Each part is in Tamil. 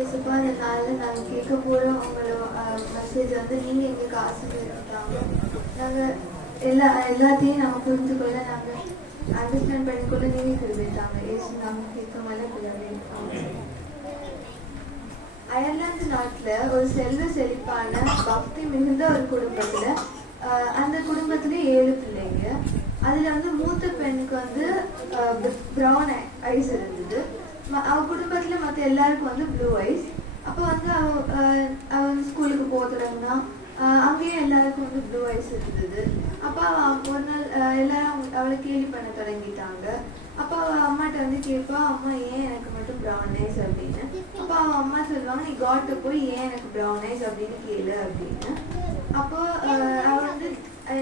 ஏசப்பா, இந்த நாளில் நாங்கள் கேட்க போகிறோம் உங்களோட மெசேஜ் வந்து நீங்கள் எங்களுக்கு ஆசீர்வதித்தாங்க. நாங்கள் எல்லாத்தையும் நாங்கள் புரிஞ்சு கொள்ள, நாங்கள் அண்டர்ஸ்டாண்ட் பண்ணிக்கொள்ள நீங்கள் கிருபித்தாங்க. ஏசு நாங்கள் கேட்க மேலே பிறகு அயர்லாந்து நாட்டில் ஒரு செல்வ செழிப்பான பக்தி மிகுந்த ஒரு குடும்பத்தில், அந்த குடும்பத்துல 7 பிள்ளைங்க. அதுல வந்து மூத்த பெண்ணுக்கு வந்து ப்ரௌன் ஐஸ் இருந்தது. அவ குடும்பத்துல மற்ற எல்லாருக்கும் வந்து ப்ளூ ஐஸ். அப்போ வந்து அவ ஸ்கூலுக்கு போகிறோம்னா அங்கேயும் எல்லாருக்கும் வந்து ப்ளூ ஐஸ் இருந்தது. அப்போ ஒரு நாள் எல்லாரும் அவளை கேலி பண்ண தொடங்கிட்டாங்க. அப்போ அவள் அம்மாட்ட வந்து கேட்பா, அம்மா ஏன் எனக்கு மட்டும் ப்ரௌன் ஐஸ் அப்படின்னு. அப்போ அவன் அம்மா சொல்லுவாங்க, நீ காட்டை போய் ஏன் எனக்கு ப்ரௌன் ஐஸ் அப்படின்னு கேளு அப்படின்னு. அப்போ அவள் வந்து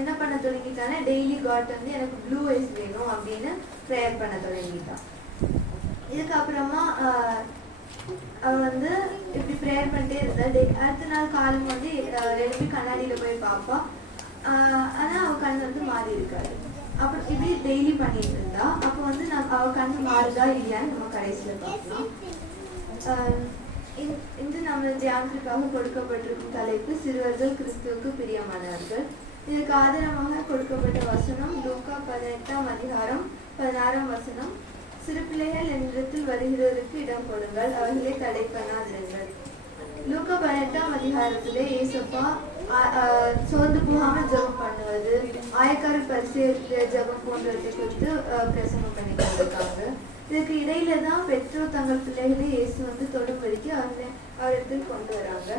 என்ன பண்ண தொடங்கிட்டானே, டெய்லி காட் வந்து எனக்கு ப்ளூ ஐஸ் வேணும் அப்படின்னு ப்ரேயர் பண்ண தொடங்கிட்டான். இதுக்கப்புறமா அவள் வந்து இப்படி ப்ரேயர் பண்ணிட்டே இருந்தா. அடுத்த நாள் காலம் வந்து எழுப்பி கண்ணாடியில போய் பார்ப்பா. ஆனா அவ கண் வந்து மாறி இருக்காரு. அப்புறம் இப்படி டெய்லி பண்ணிட்டு இருந்தா. அப்போ வந்து அவ கண் மாறுதா இல்லையான்னு நம்ம கடைசியில பார்க்கலாம். இன்று நம்ம தியானத்திற்காக கொடுக்கப்பட்டிருக்கும் தலைப்பு சிறுவர்கள் கிறிஸ்துவுக்கு பிரியமானவர்கள். இதற்கு ஆதாரமாக கொடுக்கப்பட்ட வசனம் லூக்கா 18ஆம் அதிகாரம் 16ஆம் வசனம். சிறு பிள்ளைகள் என்னிடத்தில் வருகிறவருக்கு இடம் கொடுங்கள், அவர்களை தடை பண்ணாதிருங்கள். லூக்கா 18ஆம் அதிகாரத்திலே ஏசப்பா சோர்ந்து போகாமல் ஜெபம் பண்ணுவது, ஆயக்கார பரிசேயர் ஜெபம் போன்றவற்றை குறித்து பிரசங்கம் பண்ணி கொண்டிருக்காங்க. இதுக்கு இடையில தான் பெற்றோர் தங்கள் பிள்ளைகளை இயேசு வந்து தொடும்படிக்கு அவரிடத்தில் கொண்டு வராங்க.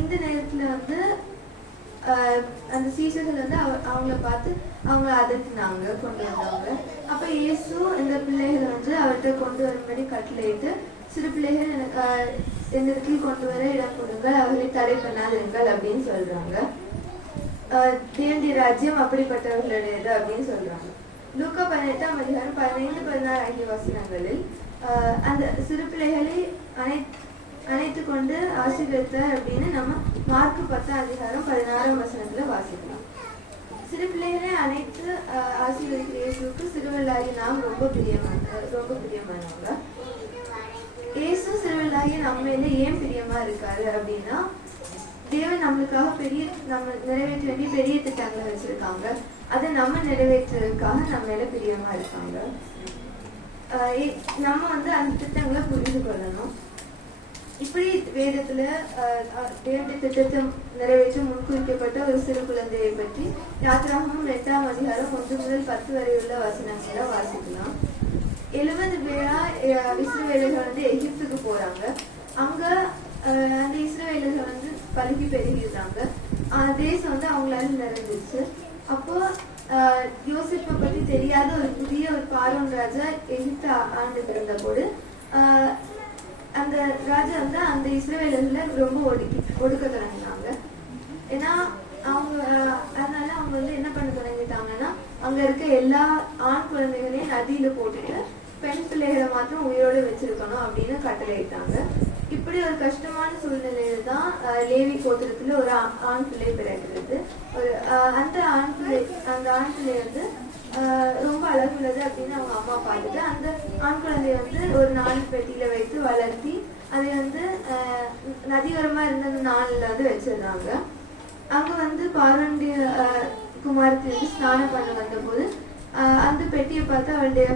இந்த நேரத்துல வந்து அந்த சீசர்கள் வந்து அவங்கள பார்த்து அவங்கள அதட்டினாங்க, கொண்டு வந்தாங்க. அப்ப இயேசு இந்த பிள்ளைகளை வந்து அவர்கிட்ட கொண்டு வரும்படி கட்டளையிட்டு, சிறு பிள்ளைகள் என்னிடத்தில் கொண்டு வர இடம் கொடுங்கள், அவர்களை தடை பண்ணாதிருங்கள் அப்படின்னு சொல்றாங்க. தேவனுடைய ராஜ்யம் அப்படிப்பட்டவர்களுடையது அப்படின்னு சொல்றாங்க. லூக்கா 18ஆம் அதிகாரம் 15-16 ஆகிய வசனங்களில் அந்த சிறு பிள்ளைகளை அணைத்து கொண்டு ஆசீர்வதித்தார் அப்படின்னு நம்ம மார்க் 10ஆம் அதிகாரம் 16ஆம் வசனத்துல வாசிக்கலாம். சிறு பிள்ளைகளை அனைத்து ஆசீர்வதிக்கிற இயேசுக்கு சிறுவர்களாகி நாம் ரொம்ப பிரியமானவங்க. இயேசு சிறுவர்களாகிய நம்ம மேல ஏன் பிரியமா இருக்காரு அப்படின்னா, தேவன் நம்மளுக்காக நம்ம நிறைவேற்ற வேண்டிய பெரிய திட்டங்களை வச்சிருக்காங்க. அதை நம்ம நிறைவேற்றுறதுக்காக நம்ம மேல பிரியமா இருக்காங்க. நம்ம வந்து அந்த திட்டங்களை புரிந்து கொள்ளணும். இப்படி வேதத்துல தேவனுடைய திட்டத்தை நிறைவேற்ற முன்குறிக்கப்பட்ட ஒரு சிறு குழந்தையை பற்றி யாத்திராகமம் 2ஆம் அதிகாரம் 1 முதல் 10 வரை உள்ள வசனங்களை வாசிக்கலாம். 70 பேரா இஸ்ரவேலர்கள் வந்து எகிப்துக்கு போறாங்க. அங்க அந்த இஸ்ரவேலர்கள் வந்து பலுகி பெருகிறாங்க. தேசம் வந்து அவங்களால நிறைஞ்சிருச்சு. அப்போ யோசிப்பை பத்தி தெரியாத ஒரு புதிய ஒரு பார்வோன் ராஜா எகிப்து ஆண்டு இருந்த போது அந்த ராஜா வந்து அந்த இஸ்ரவேலர்களை ரொம்ப ஒடுக்க தொடங்கினாங்க. ஏன்னா அதனால அவங்க வந்து என்ன பண்ண தொடங்கிட்டாங்கன்னா, அங்க இருக்க எல்லா ஆண் குழந்தைகளையும் நதியில போட்டுட்டு பெண் பிள்ளைகளை மாத்திரம் உயிரோடு வச்சிருக்கணும் அப்படின்னு கட்டளையிட்டாங்க. இப்படி ஒரு கஷ்டமான சூழ்நிலையில தான் லேவி கோத்திரத்துல ஒரு ஆண் பிள்ளை பிறக்கிறது. அந்த ஆண் பிள்ளை வந்து ரொம்ப அழகுள்ளது அப்படின்னு அவங்க அம்மா பார்த்துட்டு அந்த ஆண் குழந்தைய வந்து ஒரு 4 பெட்டியில வைத்து வளர்த்தி அதை வந்து நதியோரமா இருந்த அந்த 4ல வந்து வச்சிருந்தாங்க. அங்க வந்து பார்வனுடைய குமாரத்தை வந்து ஸ்நானம் பண்ண வந்த போது அந்த பெட்டியை பார்த்து அவளுடைய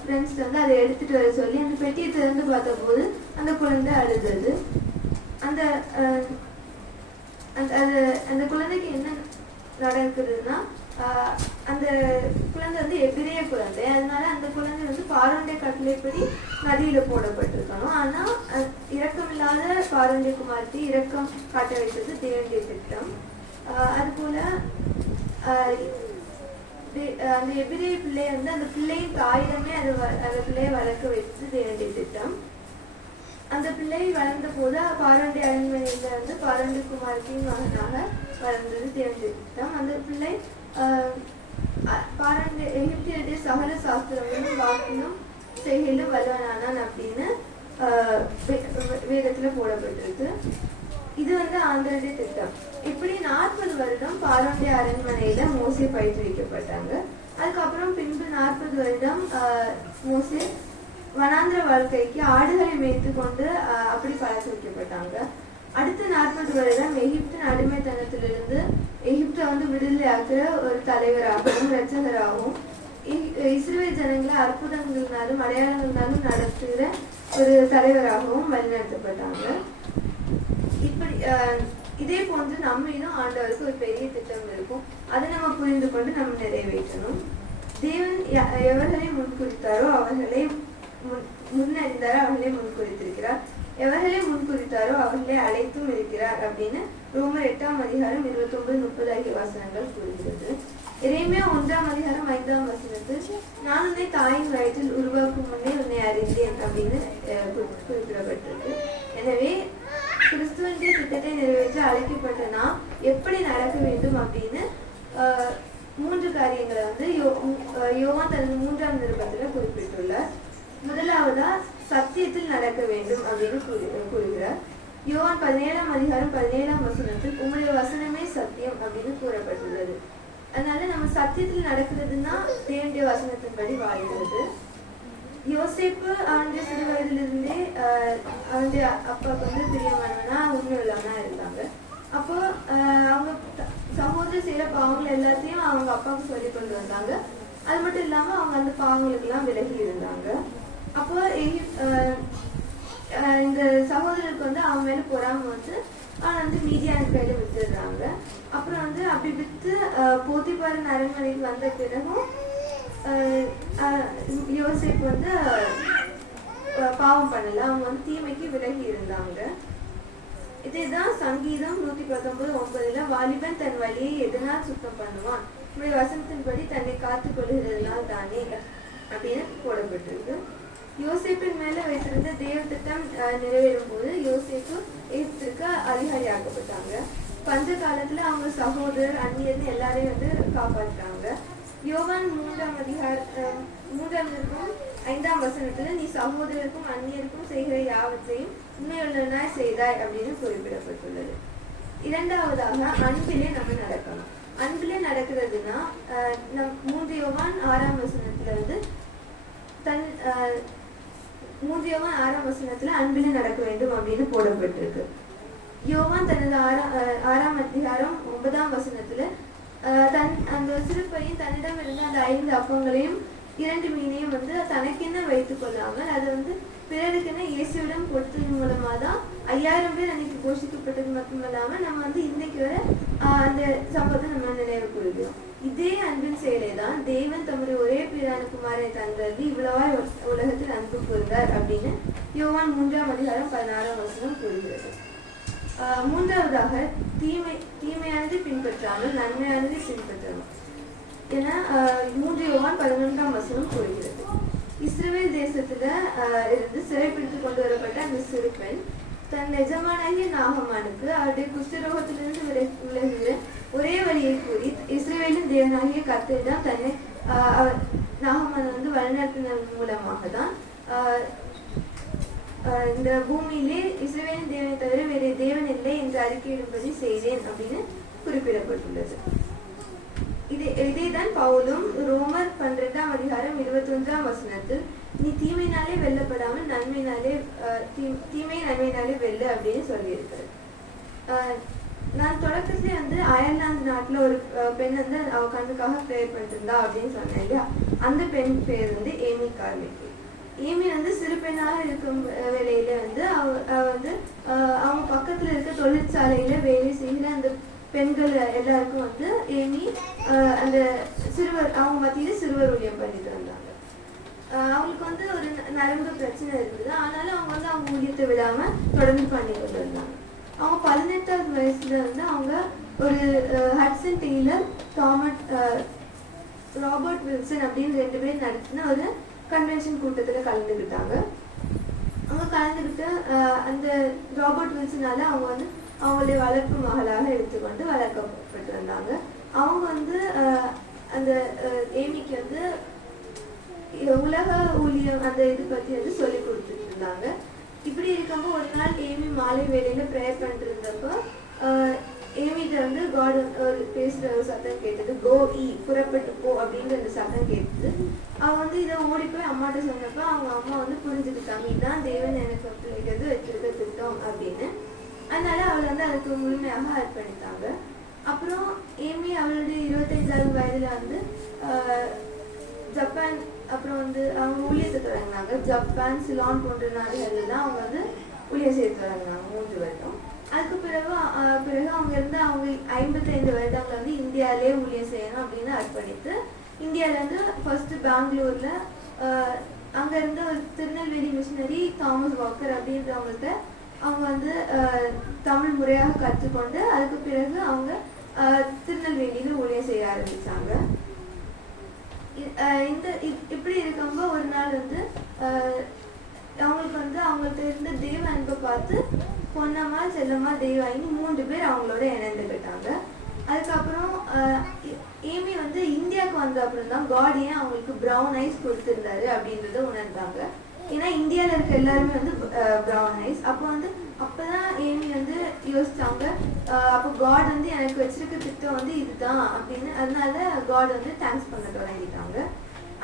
ஃப்ரெண்ட்ஸ் வந்து அதை எடுத்துட்டு வர சொல்லி அந்த பெட்டியை திறந்து பார்த்த போது அந்த குழந்தை அழுதது. அந்த அந்த குழந்தைக்கு என்ன நடக்குதுன்னா, அந்த குழந்தை வந்து எபிரேய குழந்தை. அதனால அந்த குழந்தை வந்து பார்வனுடைய கட்டளைப்படி நதியில போடப்பட்டிருக்கணும். ஆனா இரக்கமில்லாத பார்வனுடைய குமாரத்தை இரக்கம் காட்ட வைத்தது தேவனுடைய திட்டம். அது போல அந்த எபிரேய பிள்ளைய வந்து அந்த பிள்ளையின் தாயிடமே அந்த பிள்ளையை வளர்க்க வைத்தது தேவனுடைய திட்டம். அந்த பிள்ளை வளர்ந்த போது பார்வனுடைய அரண்மனையில இருந்து பார்வனுடைய குமாரத்தின் மகனாக வளர்ந்தது தேவனுடைய திட்டம். அந்த பிள்ளை எகிப்தியருடைய சகல சாஸ்திரங்களும் வாக்கிலும் செய்கையிலும் வல்லவனானான் அப்படின்னு வேதத்துல போடப்பட்டிருக்கு. இது வந்து ஆண்டவருடைய திட்டம். இப்படி 40 வருடம் பார்வனுடைய அரண்மனையில மோசே பயிற்றுவிக்கப்பட்டாங்க. அதுக்கப்புறம் பின்பு 40 வருடம் மோசே வனாந்திர வாழ்க்கைக்கு ஆடுகளை மேய்த்து கொண்டு அப்படி 40 வருடம் எகிப்தின் அடிமைத்தனத்திலிருந்து எகிப்தை வந்து விடுதலையாக்குற ஒரு தலைவராகவும் இரட்சகராகவும் இஸ்ரவேல் ஜனங்களை அற்புதங்கள்னாலும் அடையாளங்கள்னாலும் நடத்துகிற ஒரு தலைவராகவும் வழிநடத்தப்பட்டாங்க. இப்படி இதே போன்று நம்மளும் ஆண்டவருக்கு ஒரு பெரிய திட்டம் இருக்கும். அதை நம்ம புரிந்து கொண்டு நம்ம நிறைவேற்றணும். தேவன் எவர்களை முன்குறித்தாரோ அவர்களை முன்னறிந்தாரோ அவர்களே முன்குறித்திருக்கிறார். எவர்களே முன்குறித்தாரோ அவர்களே அழைத்தும் இருக்கிறார் அப்படின்னு ரோமர் 8ஆம் அதிகாரம் 29-30 ஆகிய வசனங்கள் கூறுகிறது. எரேமியா 1ஆம் அதிகாரம் 5ஆம் வசனத்தில் நான் உன்னை தாயின் வயிற்றில் உருவாக்கும் முன்னே உன்னை அறிந்தேன் அப்படின்னு குறிப்பிடப்பட்டிருக்கு. எனவே கிறிஸ்துவனுடைய திட்டத்தை நிறைவேற்ற அழைக்கப்பட்ட நாம் எப்படி நடக்க வேண்டும் அப்படின்னு 3 காரியங்களை வந்து யோவான் தனது 3ஆம் நிருபத்துல குறிப்பிட்டுள்ளார். முதலாவதா சத்தியத்தில் நடக்க வேண்டும் அப்படின்னு கூறுகிறார். யோவான் 17ஆம் அதிகாரம் 17ஆம் வசனத்தில் உங்களுடைய வசனமே சத்தியம் அப்படின்னு கூறப்பட்டுள்ளது. அதனால நம்ம சத்தியத்தில் நடக்கிறதுனா தேவனுடைய வசனத்தின்படி வாழ்கிறது. யோசேப்பு அவனுடைய சிறு வயதிலிருந்தே அவனுடைய அப்பாவுக்கு வந்து பிரியமானவனா உண்மை உள்ளவனா இருந்தாங்க. அப்போ அவங்க சகோதரர் செய்யற பாவங்கள் எல்லாத்தையும் அவங்க அப்பாவுக்கு சொல்லி கொண்டு வந்தாங்க. அது மட்டும் இல்லாம அவங்க அந்த பாவங்களுக்கு எல்லாம் விலகி இருந்தாங்க. அப்போ இந்த சகோதரருக்கு வந்து அவங்க மேல பொறாம வந்து அவன் வந்து மீதியான கையில வித்துடுறாங்க. அப்புறம் வந்து அப்படி வித்து போத்திபாரின் அரண்மனைக்கு வந்த பிறகும் யோசேப்பு வந்து பாவம் பண்ணல. அவங்க வந்து தீமைக்கு விலகி இருந்தாங்க. இதேதான் சங்கீதம் 119:9 வாலிபன் தன் வழியை எதனால் சுத்தம் பண்ணுவான், இப்படி வசனத்தின்படி தன்னை காத்துக் கொள்கிறதுனால் தானே அப்படின்னு போடப்பட்டிருக்கு. யோசேப்பின் மேல வைத்திருந்த தேவ திட்டம் நிறைவேறும் போது யோசேப்பு எகிப்திற்கு அதிகாரியாக்கப்பட்டாங்க. பஞ்ச காலத்துல அவங்க சகோதரர் அந்நியர்னு எல்லாரையும் வந்து காப்பாற்றாங்க. யோவான் 3ஆம் அதிகாரம் 3ஆம் நிருபம் 5ஆம் வசனத்துல நீ சகோதரருக்கும் அந்நியருக்கும் செய்கிற யாவற்றையும் உண்மையுள்ளனாய் செய்தாய் அப்படின்னு குறிப்பிடப்பட்டுள்ளது. இரண்டாவதாக அன்பிலே நம்ம நடக்கணும். அன்பிலே நடக்கிறதுனா 3 யோவான் 6ஆம் வசனத்துல வந்து 3 யோவான் 6ஆம் வசனத்துல அன்பிலே நடக்க வேண்டும் அப்படின்னு போடப்பட்டிருக்கு. யோவான் தனது 6ஆம் அதிகாரம் 9ஆம் வசனத்துல அந்த சிறு பையன் தன்னிடம் இருந்த அந்த 5 அப்பங்களையும் 2 மீனையும் வந்து தனக்கென்ன வைத்துக் கொள்ளாமல் அதை வந்து பிறருக்கென இயேசுவிடம் கொடுத்தது மூலமா தான் 5000 பேர் அன்னைக்கு போஷிக்கப்பட்டது மட்டுமல்லாம நம்ம வந்து இன்னைக்கு வர அந்த சம்பவத்தை நம்ம நினைவு கூறுகிறோம். இதே அன்பின் செயலை தான் தேவன் தம்முடைய ஒரே பிரான குமாரனை தந்தது இவ்வளவாய் உலகத்தில் அன்பு கூர்ந்தார் அப்படின்னு யோவான் 3ஆம் அதிகாரம் 16ஆம் வசனம் கூறுகிறது. மூன்றாவதாக தீமையானது பின்பற்றாமல் நன்மையானது பின்பற்றணும் என 3 யோவான் 11ஆம் வசனம் கூறுகிறது. இஸ்ரவேல் தேசத்துல இருந்து சிறைப்பிடித்து கொண்டு வரப்பட்ட அந்த சிறு பெண் தன் எஜமானாகிய நாகமானுக்கு அவருடைய குஷ்டரோகத்திலிருந்து விலகுகிற ஒரே வழியை கூறி இஸ்ரவேலின் தேவனாகிய கர்த்தரிடம் தன்னை நாகமான் வந்து வழிநடத்தினதன் மூலமாக தான் இந்த பூமியிலே இஸ்ரவேலின் தேவனை தவிர வேறு தேவன் இல்லை என்று அறிக்கையிடும்படி செய்தேன் அப்படின்னு குறிப்பிடப்பட்டுள்ளது. இதேதான் பவுலும் ரோமர் 12ஆம் அதிகாரம் 21ஆம் வசனத்தில் நீ தீமையினாலே வெல்லப்படாமல் நன்மையினாலே தீமை நன்மையினாலே வெல்ல அப்படின்னு சொல்லியிருக்காரு. நான் தொடக்கத்திலே வந்து அயர்லாந்து நாட்டுல ஒரு பெண் வந்து அவ கண்ணுக்காக ப்ரேயர் பண்ணிட்டு இருந்தா அப்படின்னு சொன்னேன் இல்லையா. அந்த பெண் பேர் வந்து ஏமி கார்மிக். ஏமி வந்து சிறு பெண்ணாக இருக்கும் வேலையில வந்து அவ வந்து அவங்க பக்கத்துல இருக்க தொழிற்சாலையில வேலை செய்கிற அந்த பெண்கள் எல்லாருக்கும் வந்து ஏமி அந்த அவங்க மத்தியில சிறுவர் ஊழியம் பண்ணிட்டு வந்தாங்க. அவங்களுக்கு வந்து ஒரு நரம்பு பிரச்சனை இருந்தது. ஆனாலும் அவங்க வந்து அவங்க ஊழியத்தை விடாம தொடர்ந்து பண்ணி கொண்டு இருந்தாங்க. அவங்க 18ஆவது வயசுல வந்து அவங்க ஒரு ஹட்சன் டெய்லர், ராபர்ட் வில்சன் அப்படின்னு 2 பேர் நடத்தின ஒரு கன்வென்ஷன் கூட்டத்துல கலந்துக்கிட்டாங்க. அவங்க கலந்துக்கிட்டு அந்த ராபர்ட் வில்சனால அவங்க வந்து அவங்களுடைய வளர்ப்பு மகளாக எடுத்துக்கொண்டு வளர்க்கப்பட்டு வந்தாங்க. அவங்க வந்து அந்த ஏமிக்கு வந்து உலக ஊழியம் அந்த இது பத்தி வந்து சொல்லி கொடுத்துட்டு இருந்தாங்க. இப்படி இருக்கப்போ ஒரு நாள் ஏமி மாலை வேளையில ப்ரேயர் பண்ணிட்டு இருந்தப்போ ஏமிட்ட வந்து காட் ஒரு பேசுற ஒரு சத்தம் கேட்டது. கோ புறப்பட்டு போ அப்படின்ற அந்த சத்தம் கேட்டது. அவன் வந்து இதை ஓடி போய் அம்மாட்ட சொன்னப்ப அவங்க அம்மா வந்து புரிஞ்சுக்கிட்டாங்க இதுதான் தேவன் எனக்கு பிள்ளைகிறது வச்சிருக்க திட்டம் அப்படின்னு. அதனால அவ அவளை வந்து அதுக்கு முழுமையாக அர்ப்பணித்தாங்க. அப்புறம் ஏமி அவளுடைய 25வது வயதுல வந்து ஜப்பான் அப்புறம் வந்து அவங்க ஊழியத்தை தொடங்கினாங்க. ஜப்பான், சிலான் போன்ற நாடுகள்ல தான் அவங்க வந்து ஊழியம் செய்ய தொடங்கினாங்க 3 வருடம். அதுக்கு பிறகு அவங்க இருந்து அவங்க 55 வருடங்களை வந்து இந்தியாவிலே ஊழியம் செய்யணும் அப்படின்னு அர்ப்பணித்து இந்தியாவிலேருந்து ஃபர்ஸ்ட் பெங்களூர்ல அங்க இருந்த ஒரு திருநெல்வேலி மிஷினரி தாமஸ் வாக்கர் அப்படின்றவங்கள்ட்ட அவங்க வந்து தமிழ் முறையாக கற்றுக்கொண்டு அதுக்கு பிறகு அவங்க திருநெல்வேலியில ஊழியம் செய்ய ஆரம்பிச்சாங்க. இப்படி இருக்கவங்க ஒரு நாள் வந்து அவங்களுக்கு வந்து அவங்கள்ட்ட இருந்த தெய்வ அன்பை பார்த்து பொன்னம்மா, செல்லம்மா, தெய்வாயின்னு 3 பேர் அவங்களோட இணைந்துக்கிட்டாங்க. அதுக்கப்புறம் ஏமி வந்து இந்தியாவுக்கு வந்த அப்புறம் தான் காட் ஏன் அவங்களுக்கு ப்ரௌன் ஐஸ் கொடுத்துருந்தாரு அப்படின்றத உணர்ந்தாங்க. ஏன்னா இந்தியாவில் இருக்க எல்லாருமே வந்து ப்ரௌன் ஐஸ். அப்போதான் ஏமி வந்து யோசிச்சாங்க, அப்போ காட் வந்து எனக்கு வச்சிருக்க திட்டம் வந்து இதுதான் அப்படின்னு. அதனால காட் வந்து தேங்க்ஸ் பண்ண தொடங்கிட்டாங்க.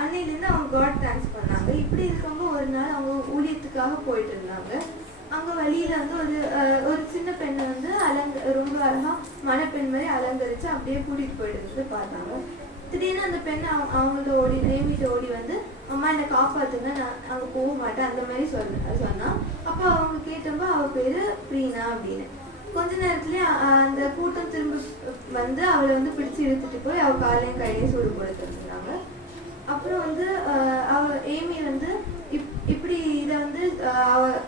அன்னையிலேருந்து அவங்க காட் தேங்க்ஸ் பண்ணாங்க. இப்படி இருக்கவங்க ஒரு நாள் அவங்க ஊழியத்துக்காக போயிட்டு இருந்தாங்க. அங்க வழியில வந்து ஒரு சின்ன பெண்ணை வந்து ரொம்ப அழகா மணப்பெண் மாதிரி அலங்கரிச்சு அப்படியே கூட்டிட்டு போயிட்டு பார்த்தாங்க. திடீர்னு அந்த பெண்ணை அவங்களோட நேமிட்ட ஓடி வந்து, அம்மா என்னை காப்பாத்துங்க, நான் அங்க போக மாட்டேன் அந்த மாதிரி சொன்னா. அப்போ அவங்க கேட்டப்ப அவ பேரு பிரீனா அப்படின்னு. கொஞ்ச நேரத்துலயே அந்த கூட்டம் திரும்ப வந்து அவளை வந்து பிடிச்சு இழுத்துட்டு போய் அவ காலையும் கையிலையும் சூடு கொடுத்துருந்தாங்க. அப்புறம் வந்து ஏமி வந்து இப்படி இதை வந்து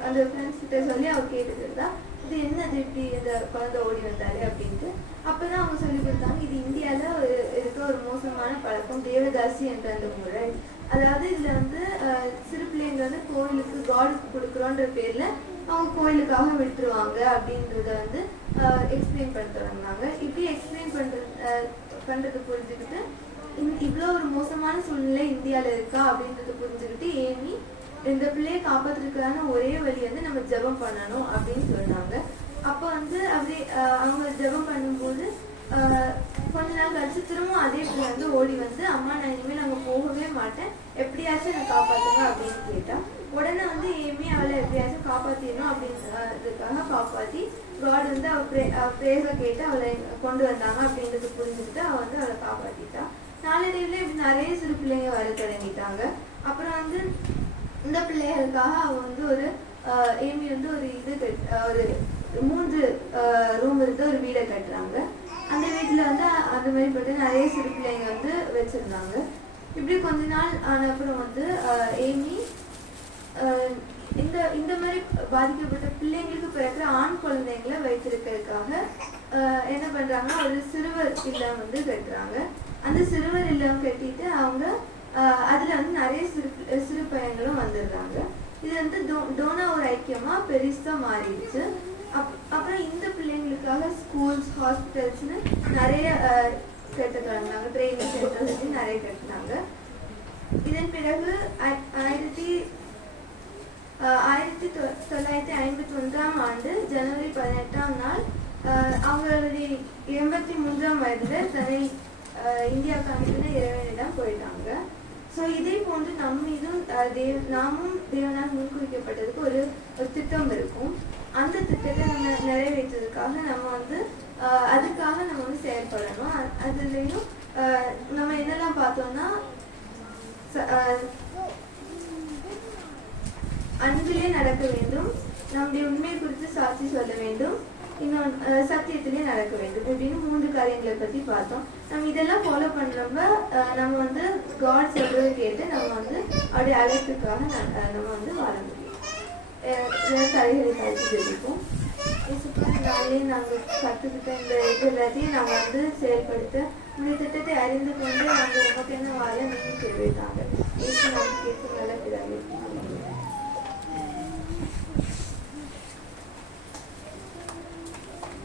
அந்த ஃப்ரெண்ட்ஸ் கிட்ட சொல்லி அவ கேட்டுட்டு இருந்தா, இது என்னது இப்படி இந்த குழந்தை ஓடி வந்தாரு அப்படின்ட்டு. அப்பதான் அவங்க சொல்லி கொடுத்தாங்க, இது இந்தியால இருக்க ஒரு மோசமான பழக்கம், தேவதாசி என்ற அந்த முறை. அதாவது இதுல வந்து சிறு பிள்ளைங்க வந்து கோயிலுக்கு காடுக்கு கொடுக்குறோன்ற பேர்ல அவங்க கோயிலுக்காக விட்டுருவாங்க அப்படின்றத வந்து எக்ஸ்பிளைன் பண்ணிட்டு வந்தாங்க. இப்படி எக்ஸ்பிளைன் பண்றது புரிஞ்சுக்கிட்டு இவ்வளோ ஒரு மோசமான சூழ்நிலை இந்தியாவில் இருக்கா அப்படின்றத புரிஞ்சுக்கிட்டு ஏமி இந்த பிள்ளையை காப்பாற்றுறதுக்கான ஒரே வழி வந்து நம்ம ஜெபம் பண்ணணும் அப்படின்னு சொன்னாங்க. அப்போ வந்து அப்படி அவங்க ஜெபம் பண்ணும்போது கொஞ்ச நாள் கழிச்சு திரும்பவும் அதே பிள்ளை வந்து ஓடி வந்து, அம்மா நான் இனிமேல் நாங்கள் போகவே மாட்டேன், எப்படியாச்சும் என்னை காப்பாற்றுங்க அப்படின்னு கேட்டா. உடனே வந்து ஏமி அவளை எப்படியாச்சும் காப்பாற்றிடணும் அப்படின்றதுக்காக காப்பாற்றி காட் வந்து அவ பிரேச கேட்டு அவளை கொண்டு வந்தாங்க அப்படின்றது புரிஞ்சுக்கிட்டு அவ வந்து அவளை காப்பாற்றிட்டா. நாளடைவில் இப்படி நிறைய சிறு பிள்ளைங்க வர தொடங்கிட்டாங்க. அப்புறம் வந்து இந்த பிள்ளைகளுக்காக அவ வந்து ஏமி வந்து ஒரு 3 ரூம் இருக்க ஒரு வீடை கட்டுறாங்க. அந்த வீட்டுல வந்து அந்த மாதிரி போட்டு நிறைய சிறு பிள்ளைங்க வந்து வச்சிருந்தாங்க. இப்படி கொஞ்ச நாள் ஆன அப்புறம் வந்து ஏமி இந்த மாதிரி பாதிக்கப்பட்ட பிள்ளைங்களுக்கு பிறகு ஆண் குழந்தைங்களை வைத்திருக்கிறதுக்காக என்ன பண்றாங்கன்னா ஒரு சிறுவர் இல்லம் வந்து கட்டுறாங்க. அந்த சிறுவர் இல்லம் கட்டிட்டு அவங்க அதுல வந்து நிறைய சிறு பையன்களும் வந்துடுறாங்க. இது வந்து டோனா ஒரு ஐக்கியமா பெருசா மாறிடுச்சு. அப்புறம் இந்த பிள்ளைங்களுக்காக ஸ்கூல்ஸ், ஹாஸ்பிட்டல்ஸ்னு நிறைய கட்ட தொடங்கினாங்க. ட்ரைனிங் சென்டர்ஸ் நிறைய கட்டினாங்க. இதன் பிறகு 1951ஆம் ஆண்டு ஜனவரி 18ஆம் நாள் அவங்களுடைய 83ஆம் வயதுல தன்னை இந்தியாவுக்கு அனுப்பின இறைவனிடம் போயிட்டாங்க. ஸோ இதே போன்று நாமும் தேவனால் முன்குறிக்கப்பட்டதுக்கு ஒரு திட்டம் இருக்கும். அந்த திட்டத்தை நம்ம நிறைவேற்றதுக்காக நம்ம வந்து அதுக்காக நம்ம வந்து செயல்படணும். அதுலேயும் நம்ம என்னெல்லாம் பார்த்தோம்னா, அன்பிலே நடக்க வேண்டும், நம்முடைய உண்மையை குறித்து சாட்சி சொல்ல வேண்டும், இன்னொன்று சத்தியத்திலே நடக்க வேண்டும் இப்படின்னு 3 காரியங்களை பற்றி பார்த்தோம். நம்ம இதெல்லாம் ஃபாலோ பண்ணுறப்ப நம்ம வந்து காட் சொல்றதை கேட்டு நம்ம வந்து அவருடைய அழைப்புக்காக நம்ம வந்து வாழ முடியும். தலைகளை கழிச்சு தெரிவிப்போம். நாளே நாங்கள் கற்றுக்கிட்ட இந்த இது எல்லாத்தையும் நாங்கள் வந்து செயல்படுத்த இந்த திட்டத்தை அறிந்து கொண்டு நாங்கள் உமக்கு என்ன வாழ நீங்கள் தெரிவித்தாங்க.